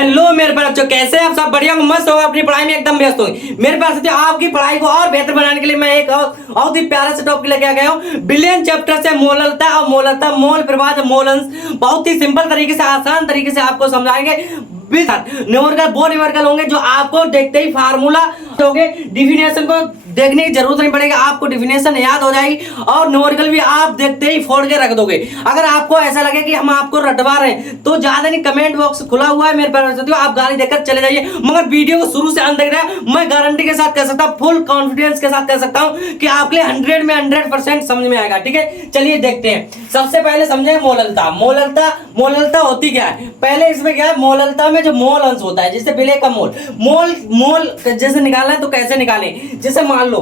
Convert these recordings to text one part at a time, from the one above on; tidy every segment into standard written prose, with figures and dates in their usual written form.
Hello मेरे प्यारे बच्चों, कैसे आप सब? बढ़िया मस्त हो, अपनी पढ़ाई में एकदम व्यस्त हो। मेरे प्यारे बच्चों, आपकी पढ़ाई को और बेहतर बनाने के लिए मैं एक बहुत ही प्यारा से टॉपिक लेके आ गया हूँ। बिलियन चैप्टर से मोललता और मोललता, मोल प्रवाह, मोलंस, बहुत ही सिंपल तरीके से, आसान तरीके से आपको समझाएंगे। न्यूमेरिकल वो न्यूमेरिकल होंगे जो आपको देखते ही फार्मूला होंगे, डिफिनेशन को देखने की जरूरत नहीं पड़ेगी, आपको डिफिनेशन याद हो जाएगी और न्यूमेरिकल भी आप देखते ही फोड़ के रख दोगे। अगर आपको ऐसा लगे कि हम आपको रटवा रहे हैं तो ज्यादा नहीं, कमेंट बॉक्स खुला हुआ है मेरे प्यारे साथियों, आप गाली देकर चले जाइए, मगर वीडियो को शुरू से अंत देख रहे हैं। मैं गारंटी के साथ कह सकता हूँ, फुल कॉन्फिडेंस के साथ कह सकता हूँ कि आपके लिए 100 में 100% समझ में आएगा। ठीक है, चलिए देखते हैं। सबसे पहले समझे मोललता। मोललता होती क्या है? पहले इसमें क्या है, मोललता में जो मोल अंश होता है, जैसे विलय का मोल जैसे निकालना है तो कैसे निकालें? जैसे मान लो,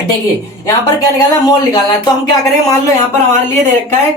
देखिए यहाँ पर क्या निकालना है, मोल निकालना है, तो हम क्या करेंगे, मान लो यहाँ पर हमारे लिए दे रखा है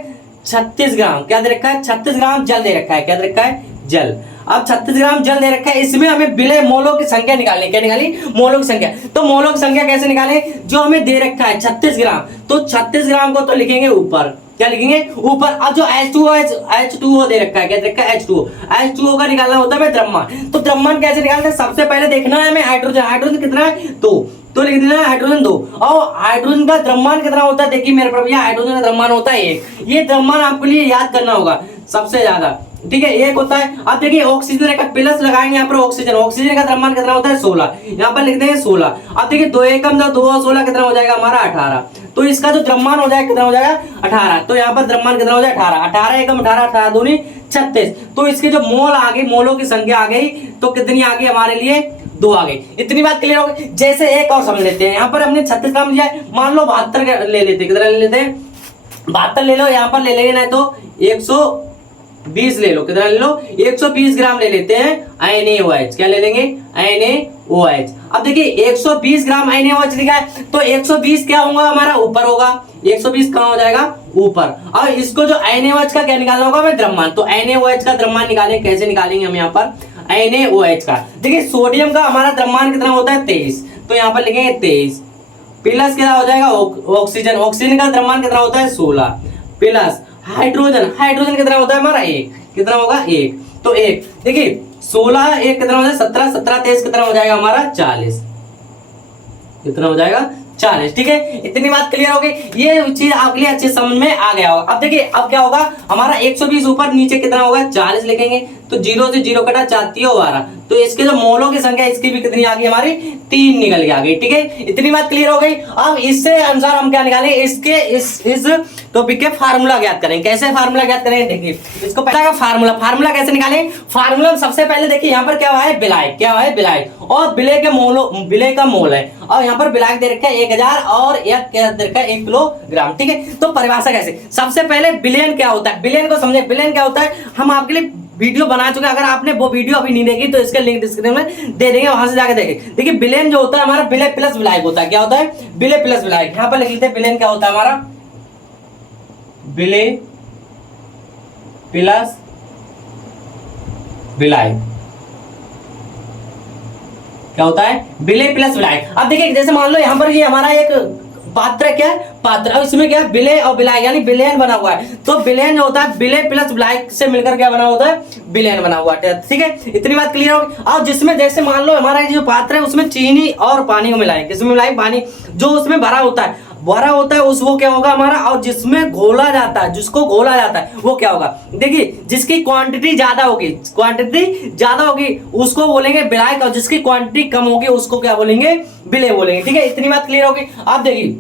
36 ग्राम। क्या दे रखा है? 36 ग्राम जल दे रखा है। क्या दे रखा है? जल। अब 36 ग्राम जल दे रखा है, इसमें हमें विलय मोलों की संख्या निकालनी। क्या निकाली? मोलों की संख्या। तो मोलों की संख्या कैसे निकालें? जो हमें दे रखा है 36 ग्राम, तो 36 ग्राम को तो लिखेंगे ऊपर। क्या लिखेंगे? ऊपर। अब जो H2O दे रखा है, क्या दे रखा है? H2O का निकालना होता है द्रव्यमान। तो द्रव्यमान कैसे निकालते हैं? सबसे पहले देखना है हमें हाइड्रोजन कितना है, तो लिख देना है हाइड्रोजन 2। और हाइड्रोजन का द्रव्यमान कितना होता है? देखिए मेरे पास हाइड्रोजन का द्रव्यमान होता है 1। ये द्रव्यमान आपके लिए याद करना होगा सबसे ज्यादा। ठीक है, एक होता है। अब देखिए ऑक्सीजन का प्लस लगाएंगे यहाँ पर, ऑक्सीजन का द्रव्यमान कितना होता है? 16। यहाँ पर लिखते हैं 16। अब देखिए 2 एकम 2 और 16 कितना हो जाएगा हमारा? 18। तो इसका जो द्रव्यमान हो जाएगा कितना हो जाएगा? 18। तो यहाँ पर द्रव्यमान कितना हो जाएगा? 18। 18 एकम 18, 18 दूनी 36। तो इसके जो मोल आ गई, मोलों की संख्या आ गई, तो कितनी आ गई हमारे लिए? 2 आ गई। इतनी बात क्लियर हो गई। जैसे एक और समझ लेते हैं, यहाँ पर हमने 36 ग्राम लिया है, मान लो 72 ले लेते। कितना ले लेते हैं? 72 ले लो। यहाँ पर ले लेंगे ना तो 120 ले लो। कितना ले लो? 120 ग्राम ले लेते हैं NaOH। क्या ले लेंगे? NaOH। अब देखिए 120 ग्राम NaOH लिखा है, तो 120 क्या होगा हमारा? ऊपर होगा। 120 कहाँ हो जाएगा? ऊपर। और इसको जो NaOH का क्या निकालना होगा? हमें द्रव्यमान। तो NaOH का द्रव्यमान निकालेंगे, कैसे निकालेंगे हम यहाँ पर? NaOH का। देखिए सोडियम का हमारा द्रव्यमान कितना होता है? 23। तो यहाँ पर लिखेंगे 23 प्लस कितना हो जाएगा? ऑक्सीजन का द्रव्यमान कितना होता है? 16 प्लस हाइड्रोजन कितना होता है हमारा? 1। कितना होगा? 1। तो 1 देखिए 16 1 कितना हो जाएगा? 17 17 23 कितना हो जाएगा हमारा? 40। कितना हो जाएगा? 40। ठीक है, इतनी बात क्लियर हो गई। ये चीज आपके लिए अच्छे समझ में आ गया होगा। अब देखिए अब क्या होगा हमारा? 120 ऊपर, नीचे कितना होगा? 40 लिखेंगे, तो 0 से 0 कटा, 4 12। तो इसके जो मोलों की संख्या, इसकी भी कितनी आ गई हमारी? 3 निकल के आ गई। ठीक है, इतनी बात क्लियर हो गई। अब इससे अनुसार हम क्या निकालें? इसके इस टॉपिक के फार्मूला ज्ञात करें। कैसे फार्मूला ज्ञात करें? देखिए इसको पहला फार्मूला कैसे निकालें? फार्मूला सबसे पहले देखिए यहाँ पर क्या हुआ है? विलायक। क्या हुआ है? विलायक। और विलय का मोल है, और यहाँ पर विलायक दे रखा है 1000 और एक दे रखा है 1 किलोग्राम। ठीक है, तो परिभाषा कैसे? सबसे पहले विलयन क्या होता है, विलयन को समझे। विलयन क्या होता है हम आपके लिए वीडियो बना चुके हैं, अगर आपने वो वीडियो अभी नहीं देखी तो इसके लिंक डिस्क्रिप्शन में दे देंगे, वहां से जाकर देखें। देखिए विलयन जो होता है हमारा, विलय प्लस विलायक होता है। क्या होता है? विलय प्लस विलायक। यहाँ पर लिख लेते हैं विलयन क्या होता है हमारा? विलय प्लस विलायक। क्या होता है? विलय प्लस विलायक। अब देखिए जैसे मान लो यहाँ पर ये हमारा एक पात्र, क्या है? पात्र। अब इसमें क्या है? विलय और विलायक यानी विलयन बना हुआ है। तो विलयन जो होता है विलय प्लस विलायक से मिलकर क्या बना होता है? विलयन बना हुआ है। ठीक है, इतनी बात क्लियर होगी। और जिसमें जैसे मान लो हमारा जो पात्र है उसमें चीनी और पानी को मिलाएं। किसमें मिलाएं? पानी। जो उसमें भरा होता है उस वो क्या होगा हमारा? और जिसमें घोला जाता है, जिसको घोला जाता है वो क्या होगा? देखिए जिसकी क्वांटिटी ज्यादा होगी उसको बोलेंगे विलायक, और जिसकी क्वांटिटी कम होगी उसको क्या बोलेंगे? विलय बोलेंगे। ठीक है, इतनी बात क्लियर होगी। अब देखिए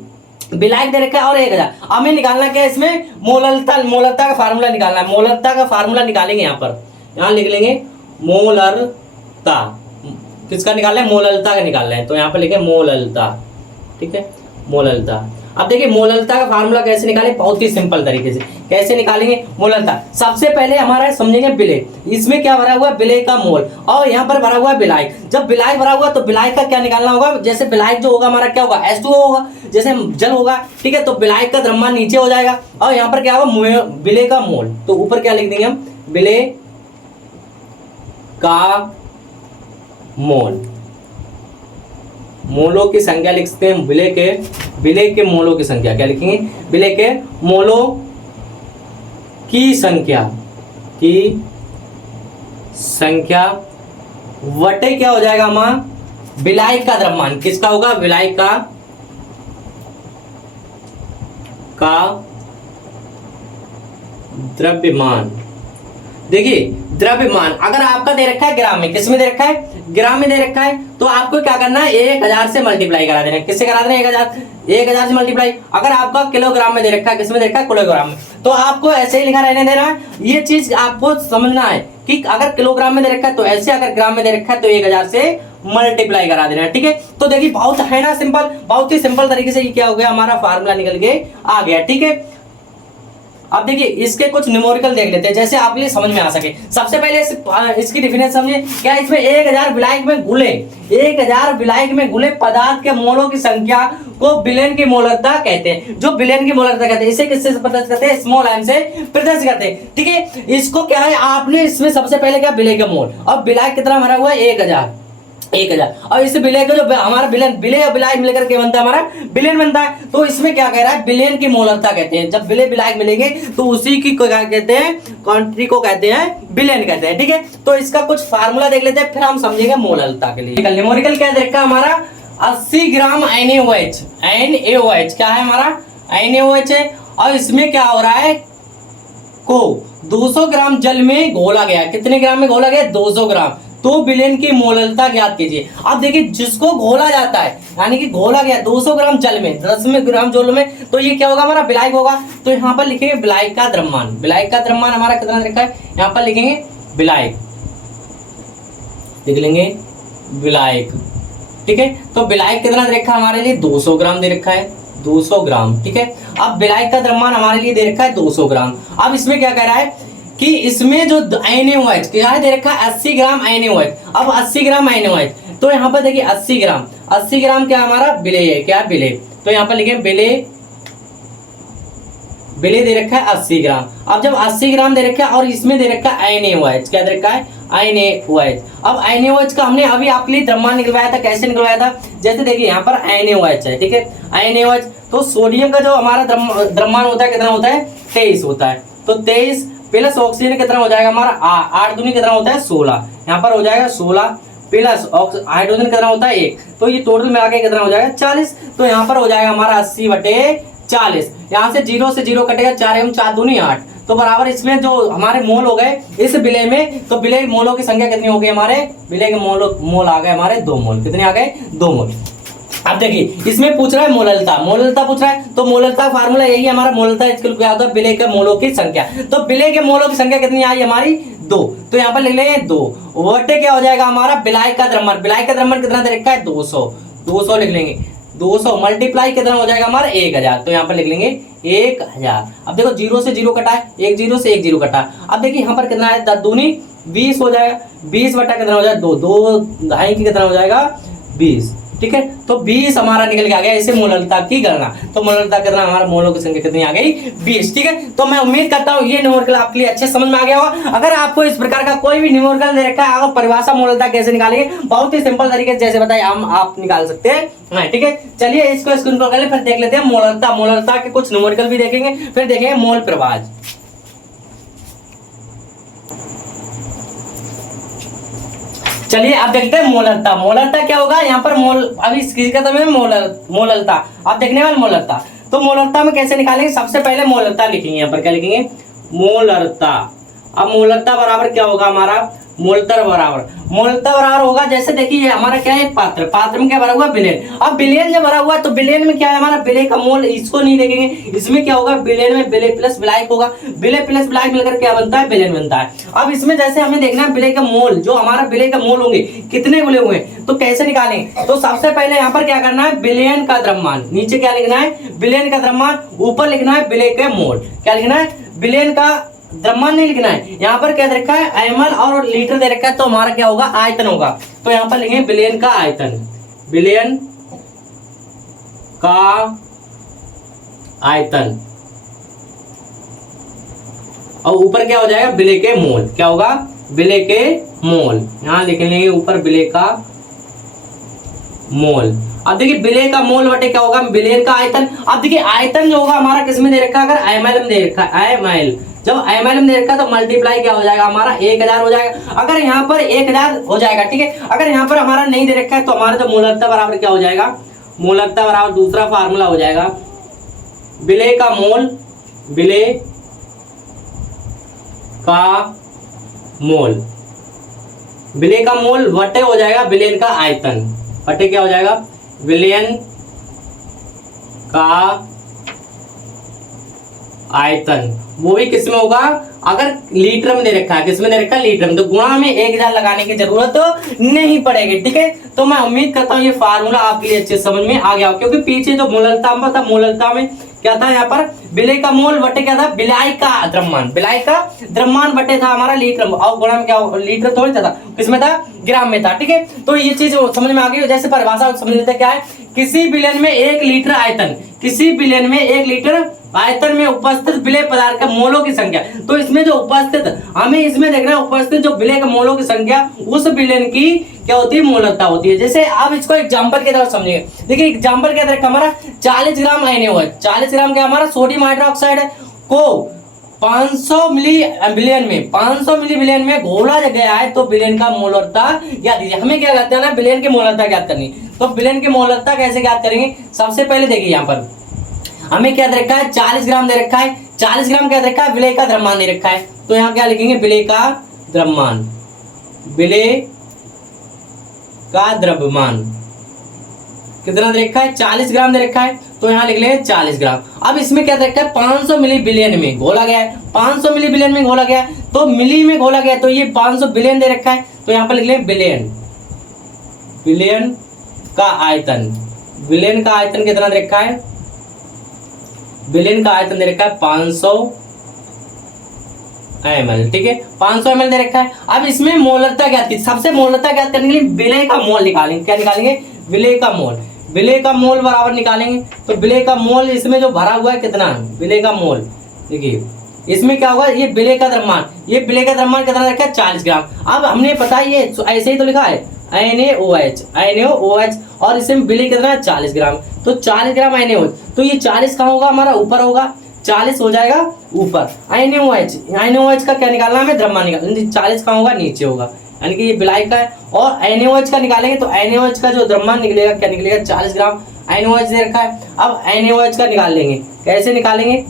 विलायक दे रखा है और 1000। हमें निकालना क्या है इसमें? मोलरता का फार्मूला निकालना है। मोलरता का फार्मूला निकालेंगे, यहाँ लिख लेंगे मोलरता। किसका निकालना है? मोलरता का निकालना है, तो यहाँ पर लिखे मोलरता। ठीक है, मोलरता। अब देखिए मोलरता का फार्मूला कैसे निकालें? बहुत ही सिंपल तरीके से। कैसे निकालेंगे मोलरता? सबसे पहले हमारा समझेंगे विलय। इसमें क्या भरा हुआ है? विलय का मोल, और यहाँ पर भरा हुआ है विलायक। जब विलायक भरा हुआ तो विलायक का क्या निकालना होगा? जैसे विलायक जो होगा हमारा क्या होगा? H2O होगा, जैसे जल होगा। ठीक है, तो विलायक का द्रव्यमान नीचे हो जाएगा, और यहाँ पर क्या होगा? विलय का मोल। तो ऊपर क्या लिख देंगे हम? विलय का मोल। मोलों की संख्या लिखते हैं, विलय के मोलों की संख्या। क्या लिखेंगे? विलय के मोलों की संख्या संख्या वटे क्या हो जाएगा हमारा विलायक का द्रव्यमान। किसका होगा? विलायक का द्रव्यमान। देखिए द्रव्यमान अगर आपका दे रखा है ग्राम में, किस में दे रखा है? ग्राम में दे रखा है, तो आपको क्या करना है? 1000 से मल्टीप्लाई करा देना है। किससे करा देना है? 1000 से मल्टीप्लाई। अगर आपका किलोग्राम में दे रखा है, किस में दे रखा है? किलोग्राम में, तो आपको ऐसे ही लिखा रहने देना है। ये चीज आपको समझना है कि अगर किलोग्राम में दे रखा है तो ऐसे, अगर ग्राम में दे रखा है तो 1000 से मल्टीप्लाई करा देना है। ठीक है, तो देखिए बहुत है ना सिंपल, बहुत ही सिंपल तरीके से ये क्या हो गया, हमारा फार्मूला निकल के आ गया। ठीक है, अब देखिए इसके कुछ न्यूमेरिकल देख लेते हैं, जैसे आपके लिए समझ में आ सके। सबसे पहले इसकी डिफिनेशन समझिए। क्या इसमें 1000 विलायक में घुले, 1000 विलायक में घुले पदार्थ के मोलों की संख्या को विलेन की मोलरता कहते हैं। जो विलेन की मोलरता कहते हैं, इसे किससे प्रदर्शित करते हैं? स्मॉल m से प्रदर्शित करते हैं। ठीक है, इसको क्या है, आपने इसमें सबसे पहले क्या विलेय का मोल, अब विलायक कितना भरा हुआ है? 1000 और इस विलय का जो हमारा विलय और विलायक मिलकर के बनता है हमारा विलेन बनता है। तो इसमें क्या कह रहा है? विलेन की मोलरता कहते हैं। जब विलय विलायक मिलेंगे तो उसी की क्या कहते हैं? क्वांटिटी को कहते हैं विलेन कहते हैं। ठीक है, तो इसका कुछ फार्मूला देख लेते हैं, फिर हम समझेंगे मोलरता के लिए। न्यूमेरिकल क्या देखा हमारा? 80 ग्राम NaOH क्या है हमारा? NaOH है, और इसमें क्या हो रहा है? को 200 ग्राम जल में घोला गया। कितने ग्राम में घोला गया? 200 ग्राम। तो विलेन की मोलरता ज्ञात कीजिए। अब देखिए जिसको घोला जाता है, यानी कि घोला गया 200 ग्राम जल में, 10 ग्राम जल में, तो ये क्या होगा? हमारा विलायक होगा। तो यहाँ पर लिखेंगे विलायक का द्रव्यमान। विलायक का द्रव्यमान हमारा कितना लिखा है? यहाँ पर लिखेंगे विलायक, लिख लेंगे विलायक। ठीक है, तो विलायक कितना दे रखा है हमारे लिए? 200 ग्राम दे रखा है, 200 ग्राम। ठीक है, अब विलायक का द्रव्यमान हमारे लिए दे रखा है 200 ग्राम। अब इसमें क्या कह रहा है कि इसमें जो NaOH क्या है दे रखा है? 80 ग्राम NaOH। अब 80 ग्राम NaOH, तो यहाँ पर देखिए 80 ग्राम क्या हमारा? विलेय है। क्या विलेय? तो यहाँ पर लिखे विलेय दे रखा है 80 ग्राम। अब जब 80 ग्राम दे रखा है और इसमें दे रखा है NaOH, क्या दे रखा है? NaOH। अब NaOH का हमने अभी आपके लिए द्रव्यमान निकलवाया था। कैसे निकलवाया था? जैसे देखिए यहाँ पर NaOH है। ठीक है, NaOH, तो सोडियम का जो हमारा द्रव्यमान होता है कितना होता है? 23 होता है। तो 23 प्लस ऑक्सीजन कितना हो जाएगा हमारा? 8 दूनी कितना होता है? 16। यहाँ पर हो जाएगा 16 प्लस हाइड्रोजन कितना होता है? 1। तो ये टोटल मिला के कितना हो जाएगा? 40। तो यहाँ पर हो जाएगा हमारा 80/40। यहाँ से 0 से 0 कटेगा, 4 एवं 4 दूनी 8, तो बराबर इसमें जो हमारे मोल हो गए इस विलेय में, तो विलेय मोलों की संख्या कितनी हो गई? हमारे विलेय के मोल आ गए हमारे 2 मोल। कितने आ गए? 2 मोल। अब देखिए इसमें पूछ रहा है मोलरता पूछ रहा है, तो मोलरता फार्मूला यही है हमारा। मोलरता इसके क्या होता है? विलेय के मोलों की संख्या। तो विलेय के मोलों की संख्या कितनी आई हमारी? 2। तो यहाँ पर लिख लेंगे 2 वटे क्या हो जाएगा हमारा? विलायक का द्रव्यमान। विलायक का द्रव्यमान कितना दे रखा है? 200 लिख लेंगे। 200 मल्टीप्लाई कितना हो जाएगा हमारा? 1000। तो यहाँ पर लिख लेंगे 1000। अब देखो 0 से 0 कटा है, 1 0 से 1 0 कटा। अब देखिए यहाँ पर कितना है? 10 दूनी 20 हो जाएगा। 20 बटा कितना हो जाएगा? 2 ढाई की कितना हो जाएगा? 20। ठीक है, तो 20 हमारा निकल के आ गया। इसे मोलरता की गणना, तो मोलरता करना हमारा मोलों की संख्या कितनी आ गई? 20। ठीक है, तो मैं उम्मीद करता हूँ ये न्यूमेरिकल आपके लिए अच्छे समझ में आ गया होगा। अगर आपको इस प्रकार का कोई भी न्यूमेरिकल दे रखा है, अगर परिभाषा मोलरता कैसे निकालेंगे, बहुत ही सिंपल तरीके से जैसे बताए हम आप निकाल सकते हैं। ठीक है, चलिए इसको स्क्रीन पर कर ले, फिर देख लेते हैं मोलरता के कुछ न्यूमेरिकल भी देखेंगे, फिर देखेंगे मोल प्रवाह। चलिए अब देखते हैं मोलरता क्या होगा। यहाँ पर मोल, अभी इसकी का तो मोलरता अब देखने वाले मोलरता। तो मोलरता में कैसे निकालेंगे? सबसे पहले मोलरता लिखेंगे। यहाँ पर क्या लिखेंगे? मोलरता। अब मोलरता बराबर क्या होगा हमारा? मोलता बराबर होगा, जैसे देखिए हमारा क्या है? पात्र में क्या भरा हुआ? विलेन। अब विलेन जब भरा हुआ तो विलेन में क्या है हमारा? विलेय का मोल, इसको नहीं देखेंगे। इसमें क्या होगा? विलेन में विलेय प्लस विलायक होगा। विलेय प्लस विलायक मिलकर क्या बनता है? विलेन बनता है। अब इसमें जैसे हमें देखना है विलेय का मोल, जो हमारा विलेय का मोल होंगे कितने गुले हुए, तो कैसे निकालेंगे? तो सबसे पहले यहाँ पर क्या करना है? विलेयन का द्रव्यमान। नीचे क्या लिखना है? विलेयन का द्रव्यमान। ऊपर लिखना है विलेय के मोल। क्या लिखना है? विलेयन का द्रव्यमान नहीं लिखना है। यहाँ पर क्या दे रखा है? ml और लीटर दे रखा है, तो हमारा क्या होगा? आयतन होगा। तो यहाँ पर लिखेंगे विलेयन का आयतन। विलेयन का आयतन, और ऊपर क्या हो जाएगा? विलेय के मोल। क्या होगा? विलेय के मोल। यहाँ लिख लेंगे ऊपर विलेय का मोल। अब देखिए विलेय का मोल बटे क्या होगा? विलेयन का आयतन। अब देखिए आयतन जो होगा हमारा किसमें दे रखा है? अगर ml में दे रखा है, ml जब ml में दे रखा है तो मल्टीप्लाई क्या हो जाएगा हमारा 1000 हो जाएगा। अगर यहाँ पर 1000 हो जाएगा, ठीक है। अगर यहाँ पर हमारा नहीं दे रखा है तो हमारा जो मोलरता बराबर क्या हो जाएगा, मोलरता बराबर दूसरा फार्मूला हो जाएगा विलेय का मोल, विलेय का मोल, विलेय का मोल वटे हो जाएगा विलेयन का आयतन, वटे क्या हो जाएगा विलेयन का आयतन। वो भी किसमें होगा, अगर लीटर में दे रखा है, किसमें दे रखा है लीटर में, तो गुणा में 1000 लगाने की जरूरत तो नहीं पड़ेगी, ठीक है। तो मैं उम्मीद करता हूँ ये फार्मूला आपके लिए अच्छे समझ में आ गया, क्योंकि पीछे जो मोलरता में था, मोलरता में क्या था, यहाँ पर विलेय का मोल बटे क्या था विलाय का द्रव्यमान, विलाय का द्रव्यमान बटे था हमारा लीटर में, और गुणा में क्या लीटर थोड़ी था, किसमें था ग्राम में था, ठीक है। तो ये चीज समझ में आ गई। जैसे परिभाषा समझ लेते क्या है, किसी विलयन में 1 लीटर आयतन, किसी विलयन में 1 लीटर आयतन में उपस्थित विलेय पदार्थ का मोलों की संख्या। तो इसमें जो उपस्थित, हमें इसमें देखना है उपस्थित जो विलेय के मोलों की संख्या, उस विलयन की क्या होती है मोलरता होती है। जैसे अब इसको एग्जांपल की तरह समझिए, देखिए एग्जांपल क्या तरह हमारा 40 ग्राम NaOH, 40 ग्राम क्या हमारा सोडियम हाइड्रोक्साइड को 500 मिली बिलियन में, 500 मिली बिलियन में घोला गया है, तो बिलियन का मोलरता ज्ञात कीजिए। हमें क्या ज्ञात करना है, बिलियन की मोलरता ज्ञात करनी। तो बिलियन की मोलरता कैसे ज्ञात करेंगे, सबसे पहले देखिए यहाँ पर हमें क्या दे रखा है 40 ग्राम दे रखा है, 40 ग्राम क्या दे रखा है विलेय का द्रव्यमान दे रखा है। तो यहाँ क्या लिखेंगे विलेय का द्रव्यमान, विलेय का द्रव्यमान कितना दे रखा है 40 ग्राम दे रखा है, तो यहाँ लिख लेंगे 40 ग्राम। अब इसमें क्या दे रखा है 500 मिली बिलियन में घोला गया है, 500 मिली बिलियन में घोला गया है, तो मिली में घोला गया है, तो ये 500 बिलियन दे रखा है, तो यहाँ पर लिख लेंगे बिलियन, बिलियन का आयतन, बिलियन का आयतन कितना दे रखा है, बिलियन का आयतन दे रखा है 500 ml, ठीक है 500 ml दे रखा है। अब इसमें मोलरता ज्ञात की, सबसे मोलरता ज्ञात करने के लिए विलेय का मोल निकालेंगे, क्या निकालेंगे विलेय का मोल, विलेय का मोल बराबर निकालेंगे। तो विलेय का मोल इसमें जो भरा हुआ है कितना है, विलेय का मोल देखिए इसमें क्या होगा, ये विलेय का द्रव्यमान, ये विलेय का द्रव्यमान कितना रखा है 40 ग्राम। अब हमने पता है ये ऐसे ही तो लिखा है NaOH, और इसमें विलेय कितना है 40 ग्राम, तो 40 ग्राम NaOH, तो ये 40 कहाँ होगा हमारा ऊपर होगा, 40 हो जाएगा ऊपर। NaOH का क्या निकालना है हमें द्रव्यमान निकालना, 40 कहाँ होगा नीचे होगा, यानी कि ये विलायक का है। और NaOH का निकालेंगे तो NaOH का जो द्रव्यमान निकलेगा क्या निकलेगा 40 ग्राम NaOH दे रखा है। अब NaOH का निकाल लेंगे, कैसे निकालेंगे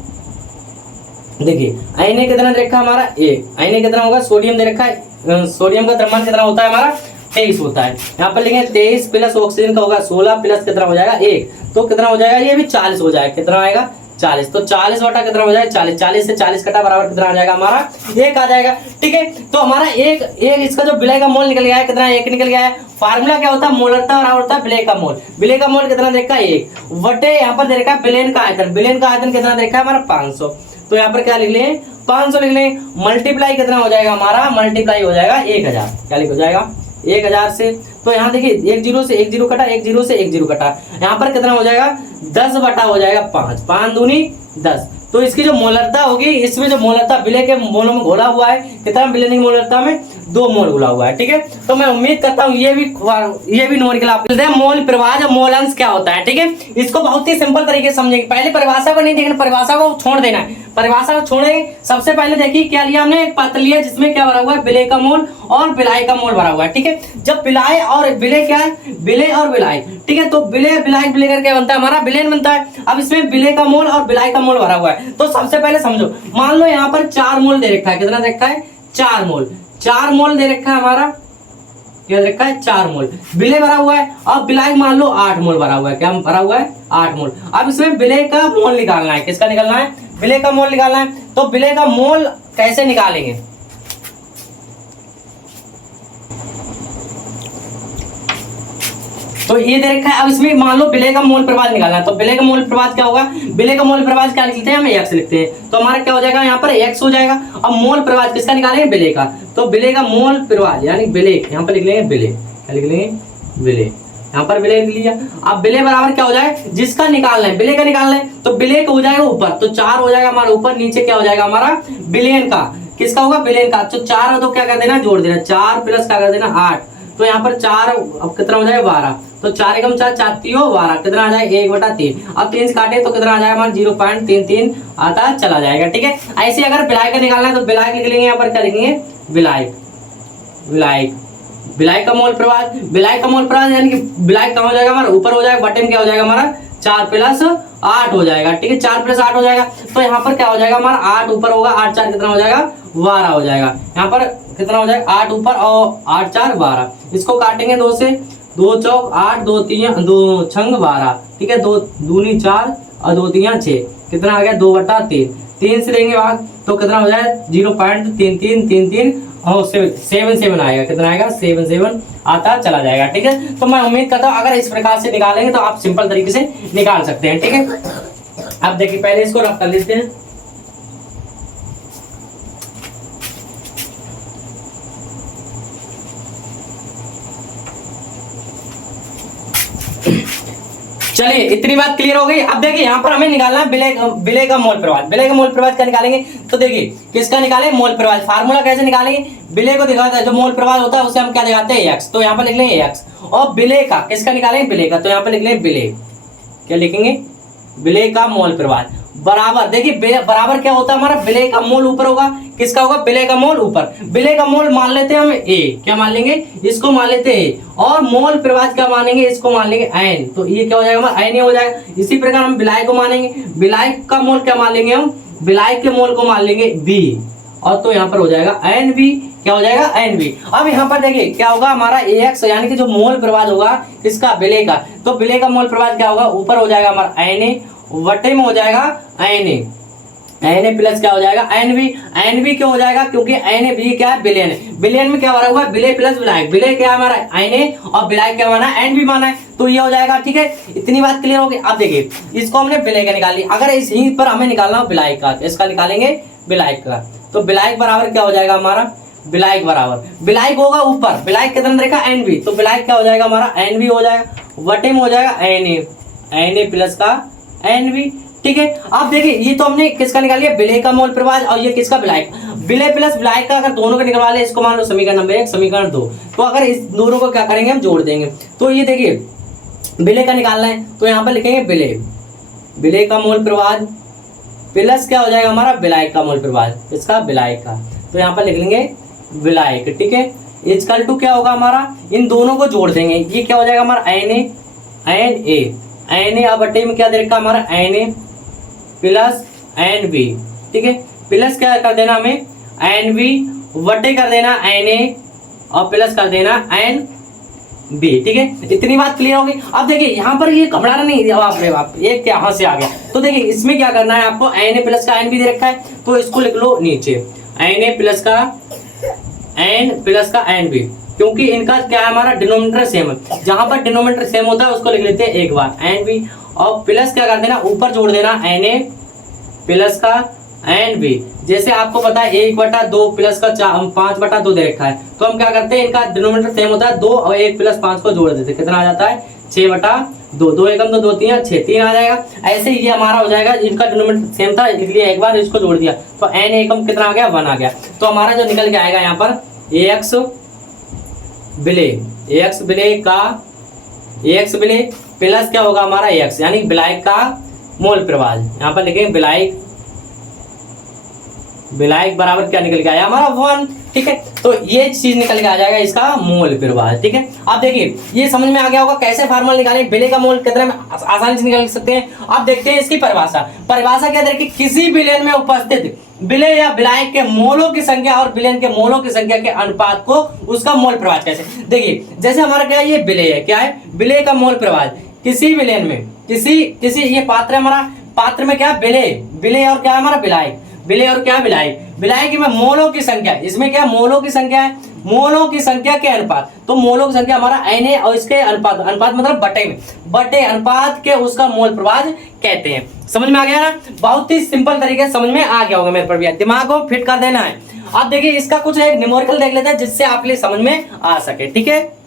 देखिए Na कितना दे रखा है हमारा Na कितना होगा, सोडियम दे रखा है, सोडियम का द्रव्यमान कितना होता है हमारा 23 होता है। यहाँ पर लिखेंगे 23 प्लस ऑक्सीजन का होगा 16 प्लस कितना हो जाएगा 1, तो कितना हो जाएगा ये भी 40 हो जाएगा, कितना आएगा 40, तो 40 बटा कितना हो जाएगा 40, 40 से 40 कटा बराबर कितना आ जाएगा हमारा 1 आ जाएगा, ठीक है। तो हमारा एक इसका जो विलेय का मोल निकल गया है कितना 1 निकल गया है। फार्मूला क्या होता है मोलरता बराबर होता है विलेय का मोल, विलेय का मोल कितना दे रखा है 1 वटे यहाँ पर दे रखा है विलेयन का आयतन, विलेयन का आयतन कितना दे रखा है हमारा 500, तो यहाँ पर क्या लिख लें 500 लिख लें, मल्टीप्लाई कितना हो जाएगा हमारा, मल्टीप्लाई हो जाएगा 1000, क्या लिख हो जाएगा 1000 से, तो यहाँ देखिए 1 0 से 1 0 कटा, 1 0 से 1 0 कटा, यहाँ पर कितना हो जाएगा 10 बटा हो जाएगा 5, 5 दूनी 10, तो इसकी जो मोलरता होगी, इसमें जो मोलरता विलेय के मोलों में घोला हुआ है कितना विलेय की मोलरता में 2 मोल घोला हुआ है, ठीक है। तो मैं उम्मीद करता हूँ ये भी न्यूमेरिकल आप मोल प्रवाह और मोल अंश क्या होता है, ठीक है। इसको बहुत ही सिंपल तरीके से समझेंगे, पहले परिभाषा को नहीं देखना, परिभाषा को छोड़ देना है, परिभाषा को छोड़ेंगे। सबसे पहले देखिए क्या लिया हमने, एक पत्र लिया जिसमें क्या भरा हुआ है विलेय का मोल और विलाय का मोल भरा हुआ है, ठीक है। जब विलाय और विलेय क्या है, विलेय और विलाय, ठीक है, तो विलेय विलाय विलेय क्या बनता है हमारा विलेयन बनता है। अब इसमें विलेय का मोल और विलाय का मोल भरा हुआ है, तो सबसे पहले समझो, मान लो यहाँ पर 4 मोल दे रखा है, कितना दे रखा है 4 मोल, 4 मोल दे रखा है हमारा, क्या दे रखा है 4 मोल विलेय भरा हुआ है। अब विलाय मान लो 8 मोल भरा हुआ है, क्या भरा हुआ है 8 मोल। अब इसमें विलेय का मोल निकालना है, किसका निकालना है विलेय का मोल निकालना है। तो विलेय का मोल कैसे निकालेंगे, तो ये दे रखा है। अब इसमें मान लो विलेय का मोल प्रवाह निकालना है, तो विलेय का मोल प्रवाह क्या होगा, विलेय का मोल प्रवाह क्या लिखते हैं हम x लिखते हैं, तो हमारा क्या हो जाएगा यहाँ पर x हो जाएगा। अब मोल प्रवाह किसका निकालेंगे विलेय का, तो विलेय का मोल प्रवाह यानी विलेय, यहाँ पर लिख लेंगे विलेय, क्या लिख लेंगे विलेय, यहाँ पर विलेय लिख लिया। अब विलेय बराबर क्या हो जाए, जिसका निकालना है विलेय का निकालना है, तो विलेय का हो जाएगा ऊपर, तो 4 हो जाएगा हमारा ऊपर, नीचे क्या हो जाएगा हमारा विलेयन का, किसका होगा विलेयन का। तो 4 तो क्या कर देना जोड़ देना, 4 प्लस क्या कर देना 8, तो यहाँ पर 4 अब कितना हो जाएगा 12, तो 4 एकम 4 4 3 12 कितना आ जाएगा 1/3। अब 3 से काटे तो कितना आ जाएगा हमारा 0.33 आता चला जाएगा। ठीक है, ऐसे अगर विलायक का निकालना है तो विलायक लिख लेंगे, यहाँ पर क्या लिखेंगे विलायक, विलायक विलायक का मोल प्रवाह, विलायक का मोल प्रवाह यानी कि विलायक कहाँ हो जाएगा हमारा ऊपर हो जाएगा, बटे में क्या हो जाएगा हमारा 4 + 8 हो जाएगा। ठीक है, 4 + 8 हो जाएगा, तो यहाँ पर क्या हो जाएगा हमारा 8 ऊपर होगा, 8 4 कितना हो जाएगा 12 हो जाएगा। यहाँ पर कितना हो जाएगा 8 ऊपर और 8 4 12, इसको काटेंगे 2 से, 2 चौक 8 2 3 2 छंग 12। ठीक है, 2 दूनी 4 और 2 3 6 कितना आ गया 2/3। 3 से लेंगे भाग तो कितना हो जाएगा 0.3333 और 77 आएगा, कितना आएगा 77 आता चला जाएगा। ठीक है, तो मैं उम्मीद करता हूँ अगर इस प्रकार से निकालेंगे तो आप सिंपल तरीके से निकाल सकते हैं। ठीक है, अब देखिए पहले इसको रफ कर लेते हैं। चलिए इतनी बात क्लियर हो गई। अब देखिए यहाँ पर हमें निकालना है विलेय का मोल प्रवाह। विलेय का मोल प्रवाह क्या निकालेंगे, तो देखिए किसका निकाले मोल प्रवाह, फार्मूला कैसे निकालेंगे, विलेय को दिखाता है जो मोल प्रवाह होता है उसे हम क्या दिखाते हैं x, तो यहाँ पर लिख लेंगे x। और विलेय का किसका निकालेंगे विलेय का, तो यहाँ पर लिख लेंगे विलेय, क्या लिखेंगे विलेय का मोल प्रवाह बराबर, देखिए बराबर क्या होता है हमारा विलेय का मोल ऊपर होगा, किसका होगा विलेय का मोल ऊपर, विलेय का मोल मान लेते हैं हम a, क्या मान लेंगे इसको मान लेते हैं, और मोल प्रवाह क्या मानेंगे इसको मान लेंगे n, तो ये क्या हो जाएगा हमारा n हो जाएगा। इसी प्रकार हम विलायक को मानेंगे, विलायक का मोल क्या मान लेंगे हम, विलायक के मोल को मान लेंगे b, और तो यहाँ पर हो जाएगा NV, क्या हो जाएगा NV। अब यहाँ पर देखिए क्या होगा हमारा AX यानी कि जो मोल प्रवाह होगा किसका विलेय का, तो विलेय का मोल प्रवाह क्या होगा ऊपर हो जाएगा हमारा Na वटे में हो जाएगा Na प्लस क्या हो जाएगा NV क्यों हो जाएगा, क्योंकि NV क्या है विलेयन है, विलेयन में क्या भरा हुआ है विलेय प्लस विलायक, विलेय क्या हमारा Na और विलायक क्या माना है NV माना है, तो ये हो जाएगा। ठीक है, इतनी बात क्लियर होगी। अब देखिए इसको हमने विलेय का निकाल लिया, अगर इस ही पर हमें निकालना हो विलायक का, इसका निकालेंगे विलायक का, तो विलायक बराबर क्या हो जाएगा हमारा विलायक बराबर, विलायक होगा ऊपर, विलायक कितना देखा NV, तो विलायक क्या हो जाएगा हमारा NV हो जाएगा, वटे में हो जाएगा Na प्लस का NV। ठीक है, अब देखिए ये तो हमने किसका निकाल लिया विलेय का मोल प्रवाह, और ये किसका विलायक, विलेय प्लस विलायक का अगर दोनों का निकलवा ले, इसको मान लो समीकरण नंबर 1 समीकरण 2, तो अगर इस दोनों को क्या करेंगे हम जोड़ देंगे, तो ये देखिए विलेय का निकालना है तो यहाँ पर लिखेंगे विलेय का मोल प्रवाह प्लस क्या हो जाएगा हमारा विलायक का मोल प्रवाह, इसका विलायक का, तो यहाँ पर लिख लेंगे विलायक। ठीक है, इक्वल टू क्या होगा हमारा, इन दोनों को जोड़ देंगे, ये क्या हो जाएगा हमारा Na अब बटे में क्या दे रखा हमारा Na प्लस NV। ठीक है, प्लस क्या कर देना हमें NV वटे कर देना Na और प्लस कर देना NB। ठीक है, इतनी बात क्लियर होगी। अब देखिए यहाँ पर ये घबराना नहीं, बाप रे बाप ये क्या यहाँ से आ गया, तो देखिए इसमें क्या करना है आपको Na प्लस का NB दे रखा है, तो इसको लिख लो नीचे Na प्लस का N प्लस का NB, क्योंकि इनका क्या है हमारा डिनोमिनेटर सेम है, जहां पर डिनोमिनेटर सेम होता है उसको लिख लेते हैं एक बार NB, और प्लस क्या कर देना ऊपर जोड़ देना Na प्लस का NB। जैसे आपको पता है 1/2 प्लस का 5/2 दे रखा है, तो हम क्या करते हैं इनका डिनोमिनेटर सेम होता है 2 और 1 प्लस 5 को जोड़ देते हैं, कितना आ जाता है 6/2, 2 एकम 2 2 3 6 3 आ जाएगा। ऐसे ही ये हमारा हो जाएगा, इनका डिनोमिनेटर सेम था इसलिए एक बार इसको जोड़ दिया तो n एकम कितना आ गया 1 आ गया, तो हमारा जो निकल के आएगा यहाँ पर AX विलेय प्लस क्या होगा हमारा x यानी विलायक का मोल प्रवाह, यहाँ पर लिखेंगे विलायक बराबर क्या निकल के आया हमारा 1। ठीक है, तो ये चीज निकल के आ जाएगा इसका मोल प्रवाह। ठीक है, अब देखिए ये समझ में आ गया होगा कैसे फार्मूला निकालें, विलेय का मोल कितने में आसानी से निकाल सकते हैं। अब देखते हैं इसकी परिभाषा क्या है कि किसी विलेयन में उपस्थित विलेय या विलायक के मोलों की संख्या और विलेयन के मोलों की संख्या के अनुपात को उसका मोल प्रवाह कैसे, देखिए जैसे हमारा क्या है ये विलेय है, क्या है विलेय का मोल प्रवाह, किसी विलेयन में किसी ये पात्र है हमारा, पात्र में क्या है विलेय और क्या है हमारा विलेय और क्या विलायक में मोलों की संख्या, इसमें क्या मोलों की संख्या है, मोलों की संख्या के अनुपात, तो मोलों की संख्या हमारा Na और इसके अनुपात मतलब बटे अनुपात के उसका मोल प्रवाह कहते हैं। समझ में आ गया ना, बहुत ही सिंपल तरीके से समझ में आ गया होगा मेरे पर भैया, दिमाग को फिट कर देना है। अब देखिए इसका कुछ एक न्यूमेरिकल देख लेते हैं जिससे आप लिए समझ में आ सके। ठीक है,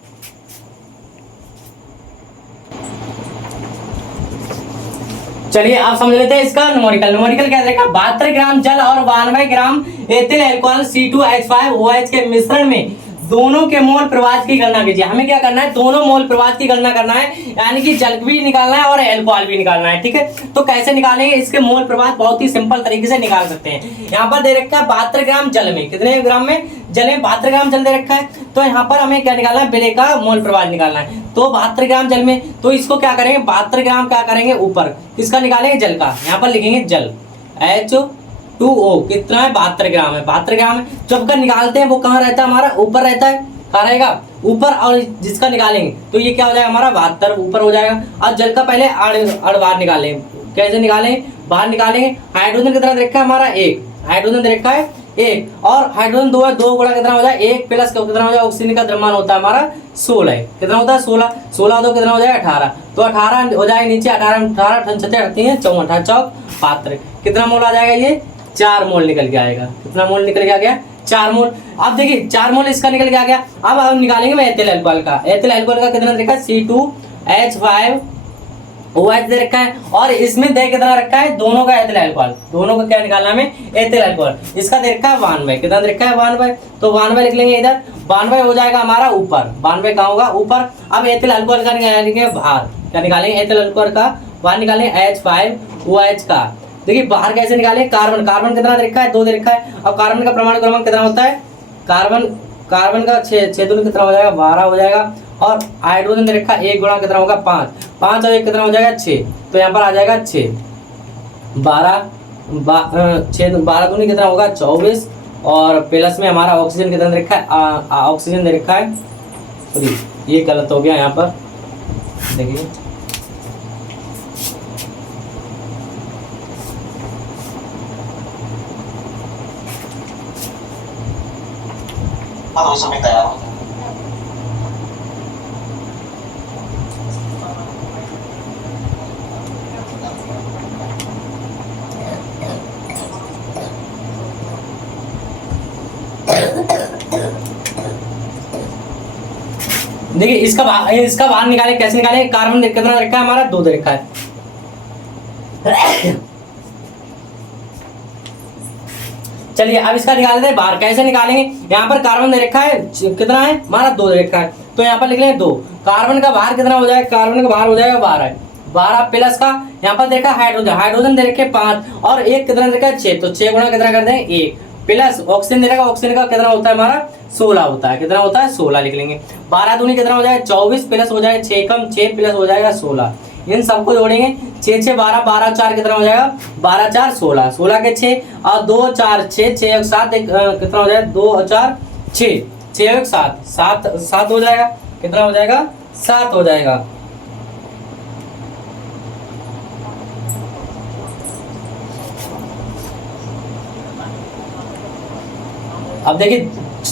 चलिए आप समझ लेते हैं इसका न्यूमेरिकल क्या देखा, 72 ग्राम जल और 92 ग्राम एथिल अल्कोहल C2H5OH के मिश्रण में दोनों के मोल प्रवाह की गणना कीजिए। हमें क्या करना है, दोनों मोल प्रवाह की गणना करना है, यानी कि जल भी निकालना है और अल्कोहल भी निकालना है। ठीक है, तो कैसे निकालेंगे, इसके मोल प्रवाह बहुत ही सिंपल तरीके से निकाल सकते हैं। यहाँ पर दे रखा है 72 ग्राम जल में, कितने ग्राम में, जल में 72 ग्राम जल दे रखा है। तो यहाँ पर हमें क्या निकालना है, विलेय का मोल प्रवाह निकालना है। तो 72 ग्राम जल में, तो इसको क्या करेंगे, 72 ग्राम क्या करेंगे, ऊपर किसका निकालेंगे, जल का। यहाँ पर लिखेंगे जल H2O कितना है, 72 ग्राम है, 72 ग्राम है। जब का निकालते हैं वो कहाँ रहता है, हमारा ऊपर रहता है, कहाँ रहेगा, ऊपर। और जिसका निकालेंगे तो ये क्या हो जाएगा, हमारा 72 ऊपर हो जाएगा। और जल का पहले अड़ बाहर निकालेंगे, कैसे निकालेंगे, बाहर निकालेंगे। हाइड्रोजन कितना दे रखा है, हमारा एक हाइड्रोजन दे रखा है, एक, और हाइड्रोजन दो है, दो गुणा कितना हो जाए, एक प्लस कितना हो जाए, ऑक्सीजन का द्रव्यमान होता है हमारा 16 है, कितना होता है 16, 16 दो कितना हो जाएगा 18, तो 18 हो जाएगा नीचे, 18 18 छत्ते 54 चौक 72, कितना मोल आ जाएगा, ये 4 मोल निकल के आएगा। कितना मोल निकल के आ गया, 4 मोल। अब देखिए 4 मोल इसका निकल के आ गया। अब हम निकालेंगे मैं एथिल अल्कोहल का। एथिल अल्कोहल का कितना देखा, C2H5OH दे रखा है, और इसमें दे कितना रखा है, दोनों का एथिल अल्कोहल, दोनों का क्या निकालना है, एथिल अल्कोहल। इसका दे रखा है 92, कितना दे रखा है 92, तो 92 लिख लेंगे इधर, 92 हो जाएगा हमारा ऊपर, 92 कहाँ होगा, ऊपर। अब एथिल अल्कोहल का निकालेंगे बाहर, क्या निकालेंगे, एथिल अल्कोहल का बाहर निकालेंगे H5OH का। देखिए बाहर कैसे निकाले, कार्बन, कार्बन कितना दे रखा है, 2 दे रखा है। अब कार्बन का परमाणु क्रमांक कितना होता है, कार्बन का 6 दूनी कितना हो जाएगा, 12 हो जाएगा। और हाइड्रोजन दे रखा है 1 गुणा कितना होगा, 5, 5 और 1 कितना हो जाएगा 6, तो यहाँ पर आ जाएगा 6, 12 दूनी कितना होगा 24, और प्लस में हमारा ऑक्सीजन कितना दे रखा है, ऑक्सीजन दे रखा है, सॉरी ये गलत हो गया यहाँ पर, देखिए समय तैयार हो। देखिए इसका बाहर निकाले, कैसे निकाले, कार्बन कितना रखा है हमारा, 2 दे रखा है। चलिए अब इसका निकाल देते हैं बाहर, कैसे निकालेंगे, यहाँ पर कार्बन दे रखा है कितना है हमारा, 2 दे रखा है, तो यहाँ पर लिख लेंगे 2। कार्बन का बाहर कितना हो जाएगा, कार्बन का बाहर हो जाएगा 12, 12 प्लस का यहाँ पर देखा हाइड्रोजन, हाइड्रोजन दे रखे 5, और 1 कितना देखा 6, तो 6 गुणा कितना कर दें 1, प्लस ऑक्सीजन दे रखा, ऑक्सीजन का कितना होता है हमारा 16 होता है, कितना होता है 16 लिख लेंगे। 12 दूनी कितना हो जाएगा 24, प्लस हो जाएगा 6 कम 6 प्लस हो जाएगा 16, इन सबको जोड़ेंगे, 6 6 12, 12 4 कितना हो जाएगा, 12 4 16, 16 के 6 और 2 4 6, 6 1 7 कितना हो जाएगा, 2 4 6, 6 1 7 7 7 हो जाएगा, कितना हो जाएगा 7 हो जाएगा। अब देखिए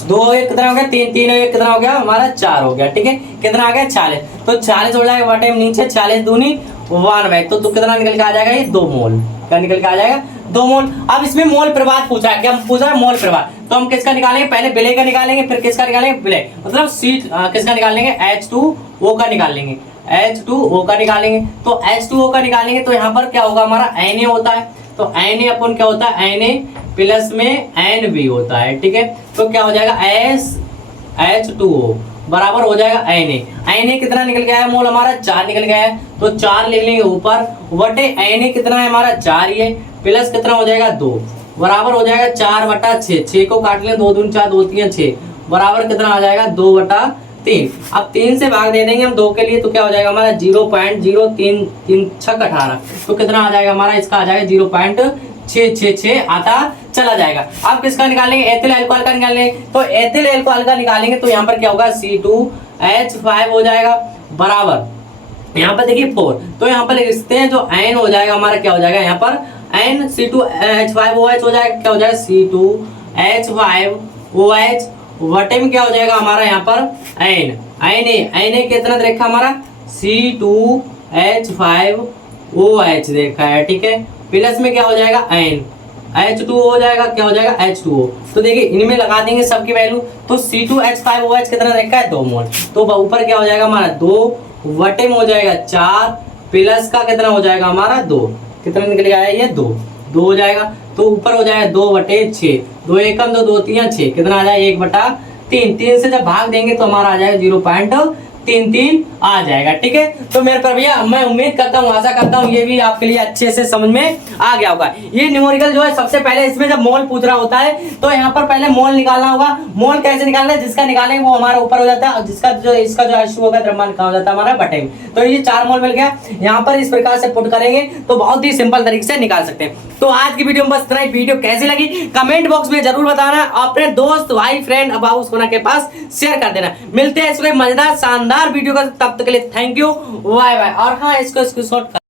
2 1 कितना हो गया, 3 3 1 कितना हो गया हमारा 4 हो गया, ठीक है, कितना आ गया 40, तो 40 हो जाएगा बटे नीचे, 40 दूनी 92, तो कितना निकल के आ जाएगा, ये 2 मोल, क्या निकल के आ जाएगा 2 मोल। अब इसमें मोल प्रवाह पूछा है, क्या पूछा है मोल प्रवाह, तो हम किसका निकालेंगे, पहले विलेय का निकालेंगे, फिर किसका निकालेंगे, विलेय मतलब किसका निकालेंगे, H2O का निकालेंगे, H2O का निकालेंगे। तो H2O का निकालेंगे तो यहाँ पर क्या होगा हमारा Na होता है, तो Na अपन क्या होता है, Na प्लस में Nb होता है, ठीक है, तो क्या हो जाएगा H2O बराबर हो जाएगा Na कितना निकल गया है मोल हमारा 4 निकल गया है, तो 4 लिख लेंगे ऊपर, वटे Na कितना है हमारा 4 ये, प्लस कितना हो जाएगा 2 बराबर हो जाएगा 4 बटा 6, 6 को काट लें 2 दूनी 4 2 3 6 बराबर कितना आ जाएगा 2 बटा 3। अब 3 से भाग दे देंगे हम 2 के लिए, तो क्या हो जाएगा हमारा 0.03 3 6 18, तो कितना आ जाएगा हमारा, इसका आ जाएगा 0.666 आता चला जाएगा। अब किसका निकालेंगे, एथिल अल्कोहल का निकालेंगे, तो एथिल अल्कोहल का निकालेंगे तो यहाँ पर क्या होगा C2H5 हो जाएगा बराबर, यहाँ पर देखिए 4, तो यहाँ पर लिखते हैं जो N हो जाएगा हमारा, क्या हो जाएगा यहाँ पर N C2H5OH हो जाएगा, क्या हो जाएगा C2H5OH वटे में क्या हो जाएगा हमारा यहाँ पर Na कितना देखा हमारा C2H5OH देखा है, ठीक है, प्लस में क्या हो जाएगा N H2O हो जाएगा, क्या हो जाएगा H2O, तो देखिए इनमें लगा देंगे सबकी वैल्यू, तो C2H5OH कितना देखा है 2 मोल, तो ऊपर क्या हो जाएगा हमारा 2 वटे में हो जाएगा 4 प्लस का कितना हो जाएगा हमारा 2, कितना निकल गया है ये 2 हो जाएगा, तो ऊपर हो जाएगा 2 बटे 6, 2 एकम 2 2 3 6, कितना आ जाएगा 1 बटा तीन से जब भाग देंगे तो हमारा आ जाएगा 0.33 आ जाएगा। ठीक है, तो मेरे पर भैया मैं उम्मीद करता हूँ, आशा करता हूँ ये भी आपके लिए अच्छे से समझ में आ गया होगा। ये न्यूमेरिकल जो है सबसे पहले इसमें जब मोल पूछ रहा होता है तो यहाँ पर पहले मोल निकालना होगा। मोल कैसे निकालना है, जिसका निकालेंगे वो हमारा ऊपर हो जाता है और जिसका जो इसका जो HCO होगा द्रव्यमान कहाँ हो जाता है हमारा बटे में। तो ये 4 मोल मिल गया। यहाँ पर इस प्रकार से पुट करेंगे तो बहुत ही सिंपल तरीके से निकाल सकते हैं। तो आज की वीडियो में बस इतना ही। वीडियो कैसी लगी कमेंट बॉक्स में जरूर बताना, अपने दोस्त भाई फ्रेंड अबाउस कोना के पास शेयर कर देना। मिलते हैं इसको मजेदार शानदार वीडियो का, तब तक के लिए थैंक यू, बाय बाय। और हाँ, इसको स्क्रीनशॉट